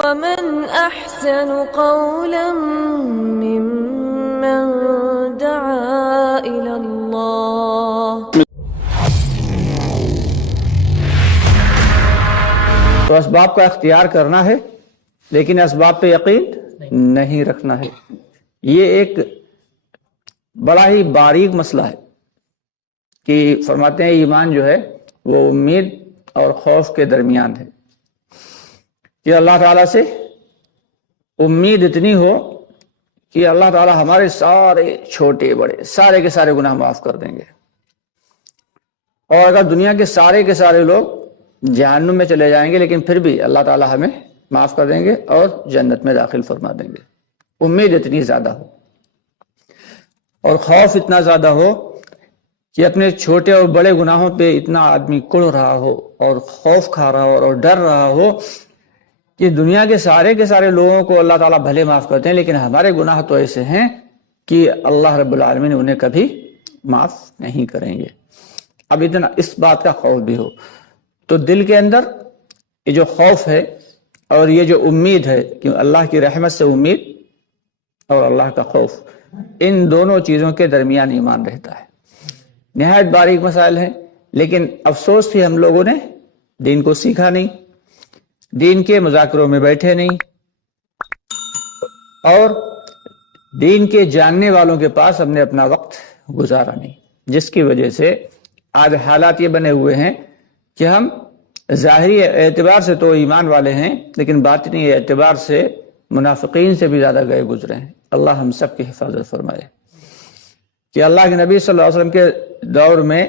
ومن أحسن قولا ممن دعا إلى الله. تو اسباب کا اختیار کرنا ہے لیکن اسباب پہ یقین نہیں رکھنا ہے. یہ ایک بڑا ہی باریک مسئلہ ہے کہ فرماتے ہیں ایمان جو ہے وہ امید اور خوف کے درمیان ہے کہ اللہ تعالیٰ سے امید اتنی ہو کہ اللہ تعالیٰ ہمارے سارے چھوٹے بڑے سارے کے سارے گناہ معاف کر دیں گے، اور اگر دنیا کے سارے لوگ جہنم میں چلے جائیں گے لیکن پھر بھی اللہ تعالیٰ ہمیں معاف کر دیں گے اور جنت میں داخل فرما دیں گے. امید اتنی زیادہ ہو اور خوف اتنا زیادہ ہو کہ اپنے چھوٹے اور بڑے گناہوں پہ اتنا آدمی کڑ رہا ہو اور خوف کھا رہا ہو اور ڈر رہا ہو کہ دنیا کے سارے لوگوں کو اللہ تعالیٰ بھلے معاف کرتے ہیں لیکن ہمارے گناہ تو ایسے ہیں کہ اللہ رب العالمین انہیں کبھی معاف نہیں کریں گے. اب اتنا اس بات کا خوف بھی ہو تو دل کے اندر یہ جو خوف ہے اور یہ جو امید ہے کہ اللہ کی رحمت سے امید اور اللہ کا خوف، ان دونوں چیزوں کے درمیان ایمان رہتا ہے. نہایت باریک مسائل ہیں لیکن افسوس کہ ہم لوگوں نے دین کو سیکھا نہیں، دین کے مذاکروں میں بیٹھے نہیں، اور دین کے جاننے والوں کے پاس ہم نے اپنا وقت گزارا نہیں، جس کی وجہ سے آج حالات یہ بنے ہوئے ہیں کہ ہم ظاہری اعتبار سے تو ایمان والے ہیں لیکن باطنی اعتبار سے منافقین سے بھی زیادہ گئے گزرے ہیں. اللہ ہم سب کی حفاظت فرمائے. کہ اللہ کے نبی صلی اللہ علیہ وسلم کے دور میں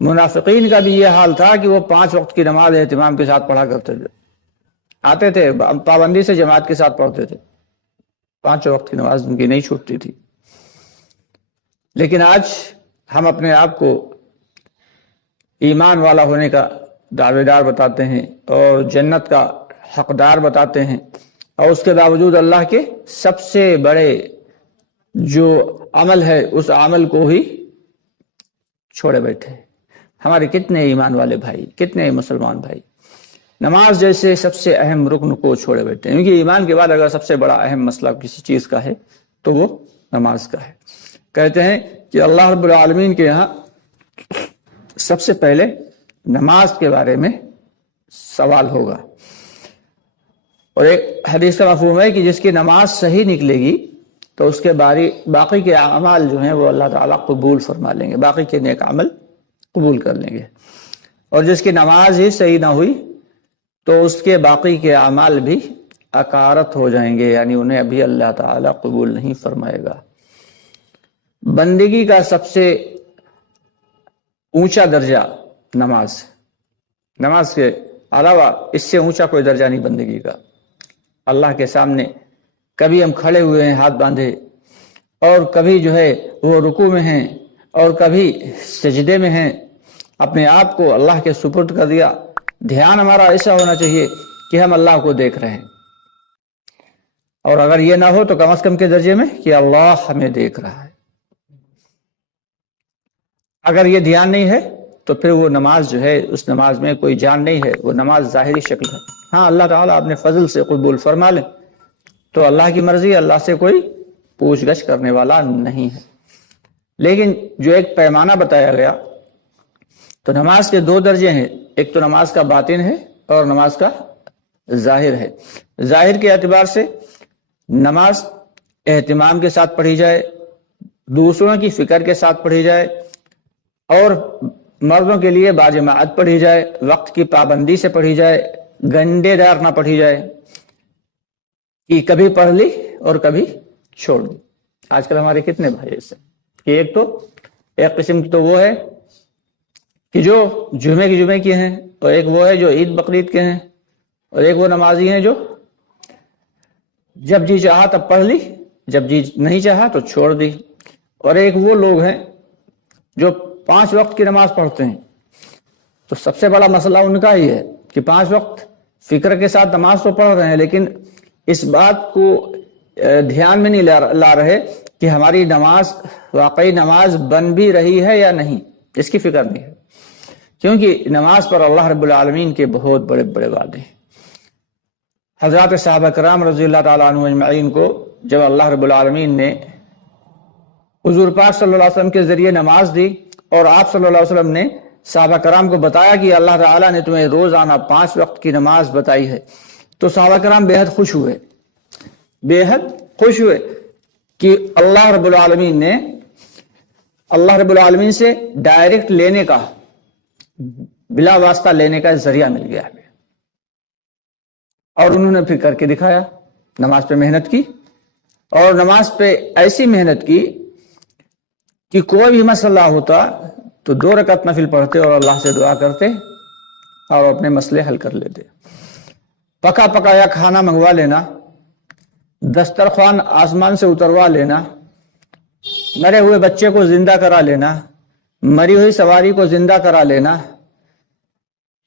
منافقین کا بھی یہ حال تھا کہ وہ 5 وقت کی نماز اہتمام کے ساتھ پڑھا کرتے تھے، آتے تھے پابندی سے جماعت کے ساتھ پڑھتے تھے، 5 وقت کی نماز ان کی نہیں چھوٹتی تھی. لیکن آج ہم اپنے آپ کو ایمان والا ہونے کا دعوے دار بتاتے ہیں اور جنت کا حقدار بتاتے ہیں، اور اس کے باوجود اللہ کے سب سے بڑے جو عمل ہے اس عمل کو ہی چھوڑے بیٹھے. ہمارے کتنے ایمان والے بھائی، کتنے مسلمان بھائی نماز جیسے سب سے اہم رکن کو چھوڑے بیٹھے ہیں. کیونکہ ایمان کے بعد اگر سب سے بڑا اہم مسئلہ کسی چیز کا ہے تو وہ نماز کا ہے. کہتے ہیں کہ اللہ رب العالمین کے یہاں سب سے پہلے نماز کے بارے میں سوال ہوگا، اور ایک حدیث کا مفہوم ہے کہ جس کی نماز صحیح نکلے گی تو اس کے باقی کے اعمال جو ہیں وہ اللہ تعالیٰ قبول فرما لیں گے، باقی کے نیک عمل قبول کر لیں گے. اور جس کی نماز ہی صحیح نہ ہوئی تو اس کے باقی کے اعمال بھی اکارت ہو جائیں گے، یعنی انہیں ابھی اللہ تعالیٰ قبول نہیں فرمائے گا. بندگی کا سب سے اونچا درجہ نماز کے علاوہ اس سے اونچا کوئی درجہ نہیں بندگی کا. اللہ کے سامنے کبھی ہم کھڑے ہوئے ہیں ہاتھ باندھے، اور کبھی جو ہے وہ رکوع میں ہیں اور کبھی سجدے میں ہیں، اپنے آپ کو اللہ کے سپرد کر دیا. دھیان ہمارا ایسا ہونا چاہیے کہ ہم اللہ کو دیکھ رہے ہیں، اور اگر یہ نہ ہو تو کم از کم کے درجے میں کہ اللہ ہمیں دیکھ رہا ہے. اگر یہ دھیان نہیں ہے تو پھر وہ نماز جو ہے اس نماز میں کوئی جان نہیں ہے، وہ نماز ظاہری شکل ہے. ہاں اللہ تعالیٰ اپنے فضل سے قبول فرما لیں تو اللہ کی مرضی، اللہ سے کوئی پوچھ گچھ کرنے والا نہیں ہے. لیکن جو ایک پیمانہ بتایا گیا تو نماز کے 2 درجے ہیں، ایک تو نماز کا باطن ہے اور نماز کا ظاہر ہے. ظاہر کے اعتبار سے نماز اہتمام کے ساتھ پڑھی جائے، دوسروں کی فکر کے ساتھ پڑھی جائے، اور مردوں کے لیے باجماعت پڑھی جائے، وقت کی پابندی سے پڑھی جائے، گنڈے دار نہ پڑھی جائے کہ کبھی پڑھ لی اور کبھی چھوڑ دی. آج کل ہمارے کتنے بھائی ایسے کہ ایک قسم تو وہ ہے کہ جو جمعے کے ہیں، اور ایک وہ ہے جو عید بقرعید کے ہیں، اور ایک وہ نمازی ہیں جو جب جی چاہا تب پڑھ لی، جب جی نہیں چاہا تو چھوڑ دی. اور ایک وہ لوگ ہیں جو 5 وقت کی نماز پڑھتے ہیں. تو سب سے بڑا مسئلہ ان کا ہی ہے کہ 5 وقت فکر کے ساتھ نماز تو پڑھ رہے ہیں لیکن اس بات کو دھیان میں نہیں لا رہے کہ ہماری نماز واقعی نماز بن بھی رہی ہے یا نہیں، اس کی فکر نہیں ہے. کیونکہ نماز پر اللہ رب العالمین کے بہت بڑے بڑے وعدے ہیں. حضرات صحابہ کرام رضی اللہ تعالیٰ عنہ اجمعین کو جب اللہ رب العالمین نے حضور پاک صلی اللہ علیہ وسلم کے ذریعے نماز دی اور آپ صلی اللہ علیہ وسلم نے صحابہ کرام کو بتایا کہ اللہ تعالیٰ نے تمہیں روزانہ 5 وقت کی نماز بتائی ہے، تو صحابہ کرام بے حد خوش ہوئے، بے حد خوش ہوئے کہ اللہ رب العالمین سے ڈائریکٹ لینے کا، بلا واسطہ لینے کا ذریعہ مل گیا ہے۔ اور انہوں نے پھر کر کے دکھایا، نماز پہ محنت کی، اور نماز پہ ایسی محنت کی کہ کوئی بھی مسئلہ ہوتا تو 2 رکعت نفل پڑھتے اور اللہ سے دعا کرتے اور اپنے مسئلے حل کر لیتے۔ پکا پکایا کھانا منگوا لینا، دسترخوان آسمان سے اتروا لینا، مرے ہوئے بچے کو زندہ کرا لینا، مری ہوئی سواری کو زندہ کرا لینا،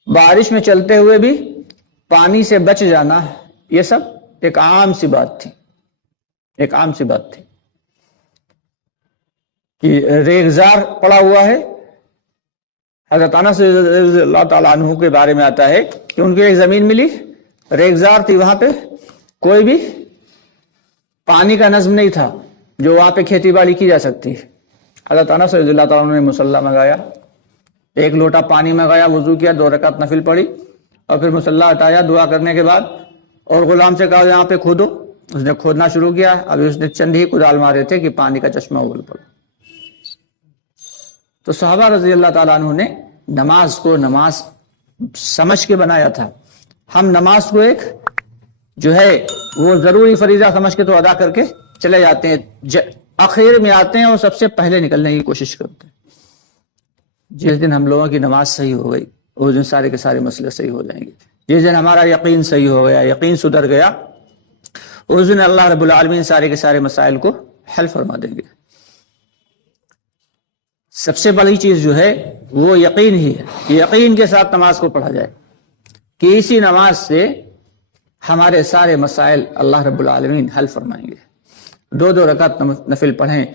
بارش میں چلتے ہوئے بھی پانی سے بچ جانا، یہ سب ایک عام سی بات تھی، ایک عام سی بات تھی کہ ریگزار پڑا ہوا ہے۔ حضرت انس رضی اللہ تعالیٰ عنہ کے بارے میں آتا ہے کہ ان کو ایک زمین ملی، ریگزار تھی، وہاں پہ کوئی بھی پانی کا نظم نہیں تھا جو وہاں پہ کھیتی باڑی کی جا سکتی۔ حضرت انس رضی اللہ تعالیٰ عنہ نے مصلی منگایا، 1 لوٹا پانی منگایا، وضو کیا، 2 رکعت نفل پڑھی، اور پھر مصلی ہٹایا دعا کرنے کے بعد، اور غلام سے کہا یہاں پہ کھودو، اس نے کھودنا شروع کیا۔ ابھی اس نے چند ہی کدال مارے تھے کہ پانی کا چشمہ اگل پڑا۔ تو صحابہ رضی اللہ تعالیٰ عنہ نے نماز کو نماز سمجھ کے بنایا تھا۔ ہم نماز کو ایک جو ہے وہ ضروری فریضہ سمجھ کے تو ادا کر کے چلے جاتے ہیں، آخر میں آتے ہیں اور سب سے پہلے نکلنے کی کوشش کرتے ہیں۔ جس دن ہم لوگوں کی نماز صحیح ہو گئی اس دن سارے کے سارے مسئلے صحیح ہو جائیں گے۔ جس دن ہمارا یقین صحیح ہو گیا، یقین سدھر گیا، اس دن اللہ رب العالمین سارے کے سارے مسائل کو حل فرما دیں گے۔ سب سے بڑی چیز جو ہے وہ یقین ہی ہے، یقین کے ساتھ نماز کو پڑھا جائے کہ اسی نماز سے ہمارے سارے مسائل اللہ رب العالمین حل فرمائیں گے۔ 2 رکعت نفل پڑھیں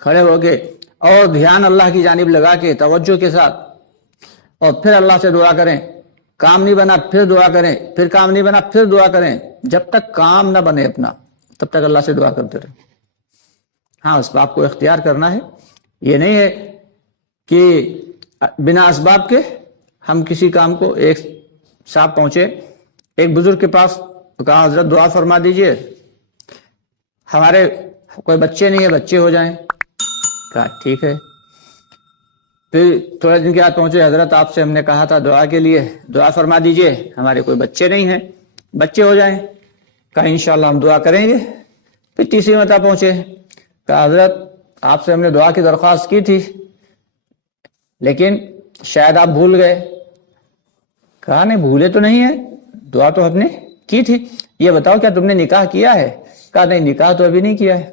کھڑے ہو کے، اور دھیان اللہ کی جانب لگا کے توجہ کے ساتھ، اور پھر اللہ سے دعا کریں۔ کام نہیں بنا پھر دعا کریں، پھر کام نہیں بنا پھر دعا کریں، جب تک کام نہ بنے اپنا تب تک اللہ سے دعا کرتے رہیں۔ ہاں، اسباب کو اختیار کرنا ہے، یہ نہیں ہے کہ بنا اسباب کے ہم کسی کام کو۔ ایک صاحب پہنچے ایک بزرگ کے پاس، کہا حضرت دعا فرما دیجئے، ہمارے کوئی بچے نہیں ہے، بچے ہو جائیں۔ کہا ٹھیک ہے۔ پھر تھوڑے دن کے بعد پہنچے، حضرت آپ سے ہم نے کہا تھا دعا کے لیے، دعا فرما دیجئے، ہمارے کوئی بچے نہیں ہیں، بچے ہو جائیں۔ کہا انشاءاللہ ہم دعا کریں گے۔ پھر تیسری مرتبہ پہنچے، کہا حضرت آپ سے ہم نے دعا کی درخواست کی تھی لیکن شاید آپ بھول گئے۔ کہا نہیں، بھولے تو نہیں ہے، دعا تو ہم نے کی تھی، یہ بتاؤ کیا تم نے نکاح کیا ہے؟ کہا نہیں، نکاح تو ابھی نہیں کیا ہے۔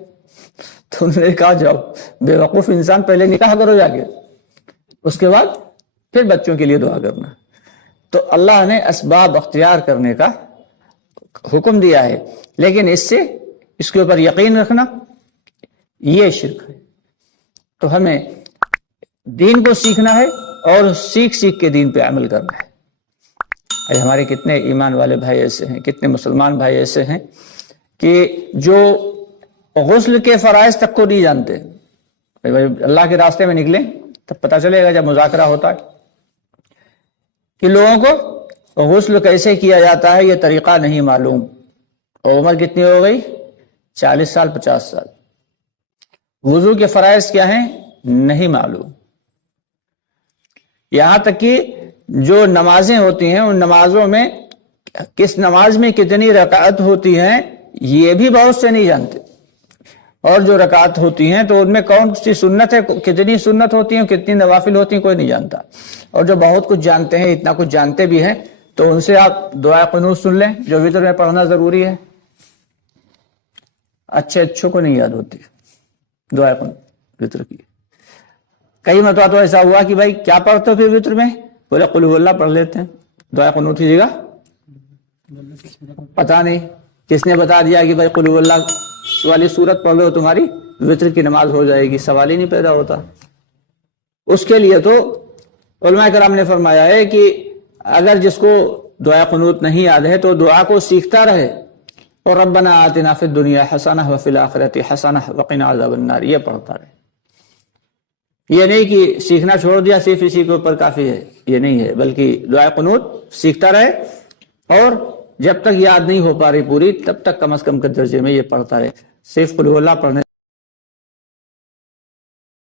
تو انہوں نے کہا جاؤ بے وقوف انسان، پہلے نکاح کرو جا کے، اس کے بعد پھر بچوں کے لیے دعا کرنا۔ تو اللہ نے اسباب اختیار کرنے کا حکم دیا ہے، لیکن اس کے اوپر یقین رکھنا یہ شرک ہے۔ تو ہمیں دین کو سیکھنا ہے اور سیکھ کے دین پہ عمل کرنا ہے۔ ہمارے کتنے ایمان والے بھائی ایسے ہیں، کتنے مسلمان بھائی ایسے ہیں کہ جو غسل کے فرائض تک کو نہیں جانتے۔ اللہ کے راستے میں نکلیں تب پتہ چلے گا جب مذاکرہ ہوتا ہے کہ لوگوں کو غسل کیسے کیا جاتا ہے یہ طریقہ نہیں معلوم، اور عمر کتنی ہو گئی؟ 40 سال 50 سال۔ وضو کے فرائض کیا ہیں نہیں معلوم، یہاں تک کہ جو نمازیں ہوتی ہیں ان نمازوں میں کس نماز میں کتنی رکعت ہوتی ہیں یہ بھی بہت سے نہیں جانتے، اور جو رکعت ہوتی ہیں تو ان میں کون سی سنت ہے، کتنی سنت ہوتی ہیں، کتنی نوافل ہوتی ہیں، کوئی نہیں جانتا۔ اور جو بہت کچھ جانتے ہیں، اتنا کچھ جانتے بھی ہیں، تو ان سے آپ دعا قنوت سن لیں جو وتر میں پڑھنا ضروری ہے۔ اچھوں کو نہیں یاد ہوتی دعا قنوت وتر کی۔ کئی مرتبہ تو ایسا ہوا کہ بھائی کیا پڑھتے ہو پھر وتر میں؟ بولے قل هو اللہ پڑھ لیتے ہیں، دعا قنوت کی جگہ پتہ نہیں کس نے بتا دیا کہ بھائی قل هو اللہ والی سورت پڑھ لو تمہاری وتر کی نماز ہو جائے گی، سوال ہی نہیں پیدا ہوتا۔ اس کے لیے تو علماء کرام نے فرمایا ہے کہ اگر جس کو دعا قنوت نہیں یاد ہے تو دعا کو سیکھتا رہے، اور ربنا آتنا فی الدنیا حسنہ وفی الآخرۃ حسنہ وقنا عذاب النار یہ پڑھتا رہے۔ یہ نہیں کہ سیکھنا چھوڑ دیا صرف اسی کے اوپر کافی ہے، یہ نہیں ہے، بلکہ دعا قنوت سیکھتا رہے، اور جب تک یاد نہیں ہو پا رہی پوری تب تک کم از کم کے درجے میں یہ پڑھتا رہے۔ صرف قل هو اللہ پڑھنے